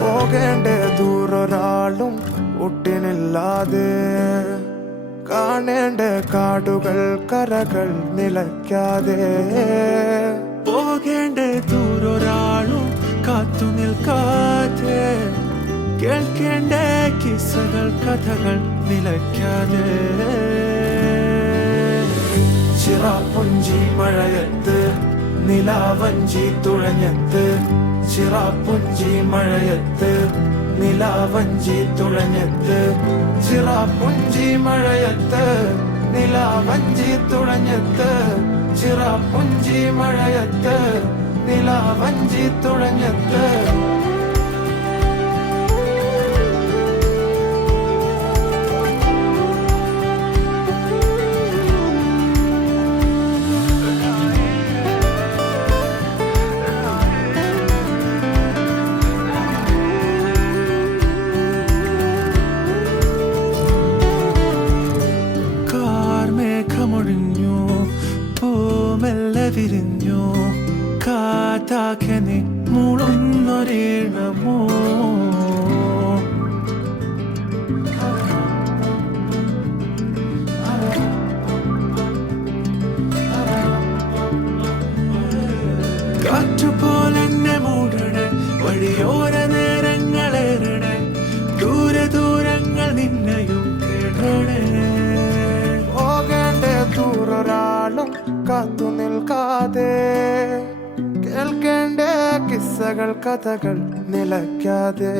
പോകേണ്ടേ ദൂരൊരാളും ഒട്ടിനില്ലാതെ, കാണേണ്ട കാടുകൾ കരകൾ നിലയ്ക്കാതെ. പോകേണ്ട ദൂരൊരാളും കാത്തു നിൽക്കാതെ, കേൾക്കേണ്ട കിസ്സകൾ കഥകൾ നിലയ്ക്കാതെ. ചിറാപ്പുഞ്ചി മഴയത്ത് നിലാവഞ്ചി തുഴഞ്ഞത്ത്, ചിറാപ്പുഞ്ചി മഴയത്ത് നിലാവഞ്ചി തുഴഞ്ഞത്ത്, ചിറാപ്പുഞ്ചി മഴയത്ത് നിലാവഞ്ചി തുഴഞ്ഞത്ത്, ചിറാപ്പുഞ്ചി മഴയത്ത് നിലാവഞ്ചി തുഴഞ്ഞത്ത്. മേഘമൊഴിഞ്ഞു, പൂമെല്ലെ വിരിഞ്ഞു, കാറ്റാകെ നീ മൂളുന്നൊരീണമോ. കാറ്റുപോലെന്നെ മൂടണേ, വഴിയോര നേരങ്ങളേറണേ, ദൂരെ ദൂരങ്ങൾ നിന്നെയും കേടണേ. ദൂരൊരാളും കാത്തു നിൽക്കാതെ, കേൾക്കേണ്ട കിസ്സകൾ കഥകൾ നിലയ്ക്കാതെ.